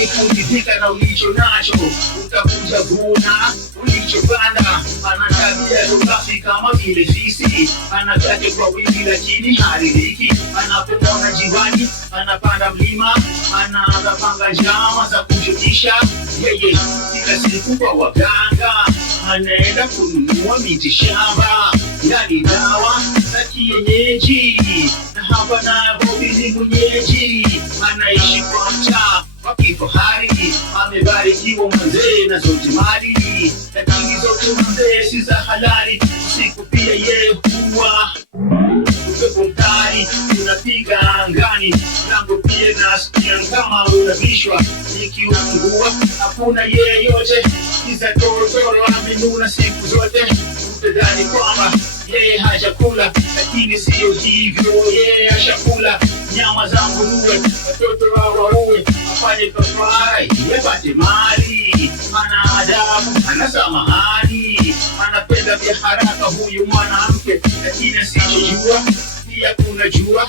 ni kuridhika na ulicho nacho, utakuja vuna ulichopanda. Ana tabia ya usafi kama vile fisi, anataka kwa wingi lakini haridhiki. Anapomwona jirani anapanda mlima, anaanza panga njama za kumshukisha yeye. Kila siku kwa waganga anaenda kununua miti shamba, yani dawa za kienyeji. Na hapa na Bobi ni mwenyeji, anaishi kwa mtaa wa kifahari, amebarikiwa mzee na zote mali, lakini zote mzee si za halali. Usiku pia yeye huwa upepo mkali unapiga angani, lango pia nasikia kama unabishwa. Nikiungua hakuna yeyote, kiza torotoro amenuna siku zote. Utadhani kwamba yeye hajakula, lakini siyo hivyo, yeye ashakula nyama za nguruwe. Watoto wawaue, afanye kafara yapate mali. Ana adabu, ana samahani, anapenda vya haraka huyu mwanamke, lakini asijejua pia kuna jua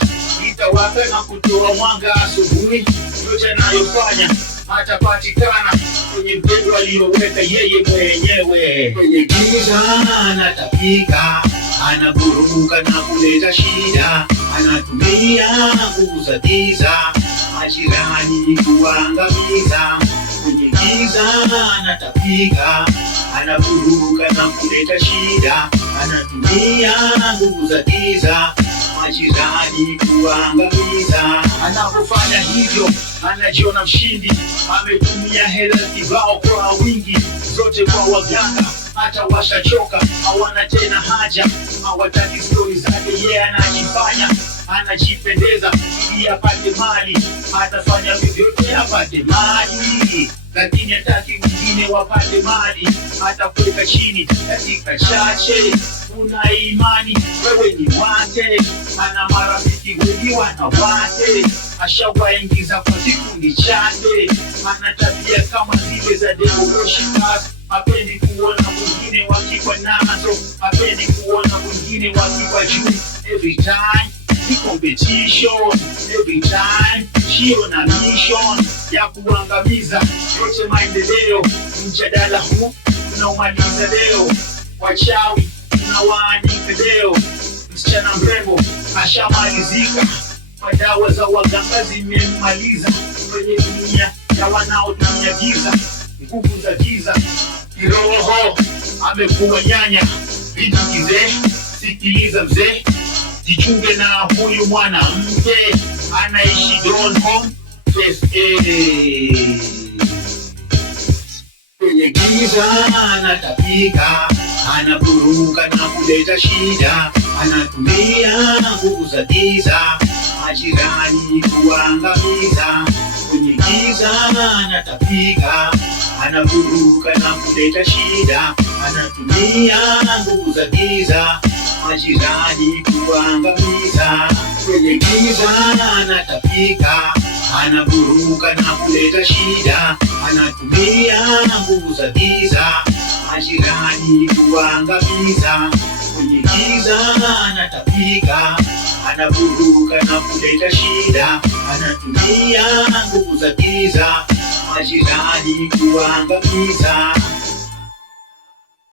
itawaka na kutoa mwanga asubuhi. Yote anayofanya atapatikana kwenye mtego aliyoweka yeye mwenyewe. Kwenye giza anatapika, anaburuka na kuleta shida, anatumia nguvu za giza majirani kuangamiza. Kwenye giza anatapika, anaburuka na kuleta shida, anatumia nguvu za giza majirani kuangamiza. Anapofanya hivyo anajiona mshindi, ametumia hela kibao kwa wingi, zote kwa waganga. Hata washachoka, hawana tena haja, hawataki stori zake. Yeye anajifanya anajipendeza ili apate mali, atafanya vyovyote apate mali, lakini hataki wengine wapate mali. Atakuweka chini dakika chache, una imani wewe ni wake. Ana marafiki wengi wanawake, ashawaingiza kwa kikundi chake. Ana tabia kama zile za Deogoshikas, hapendi kuona wengine wakiwa nazo, hapendi kuona wengine wakiwa juu. Every time ni competition, every time shio na mission ya kuangamiza yote maendeleo. Mjadala huu unaomaliza leo, wachawi tunawaanika leo. Msichana mrembo ashamalizika, madawa za waganga zimemmaliza. Kwenye dunia ya wanaotumia giza, nguvu za giza kiroho, amekuwa nyanya. Vitu kizee, sikiliza mzee, jichunge na huyu mwanamke, anaishi Don Home First Aid. Kwenye giza anatapika, anaburuka na kuleta shida, anatumia nguvu za giza majirani kuangamiza. Kwenye giza anatapika, anaburuka na kuleta shida, anatumia nguvu za giza majirani kuangamiza. Kwenye giza anatapika, anaburuka na kuleta shida, anatumia nguvu za giza majirani kuangamiza. Kwenye giza anatapika, anaburuka na kuleta shida, anatumia nguvu za giza majirani kuangamiza.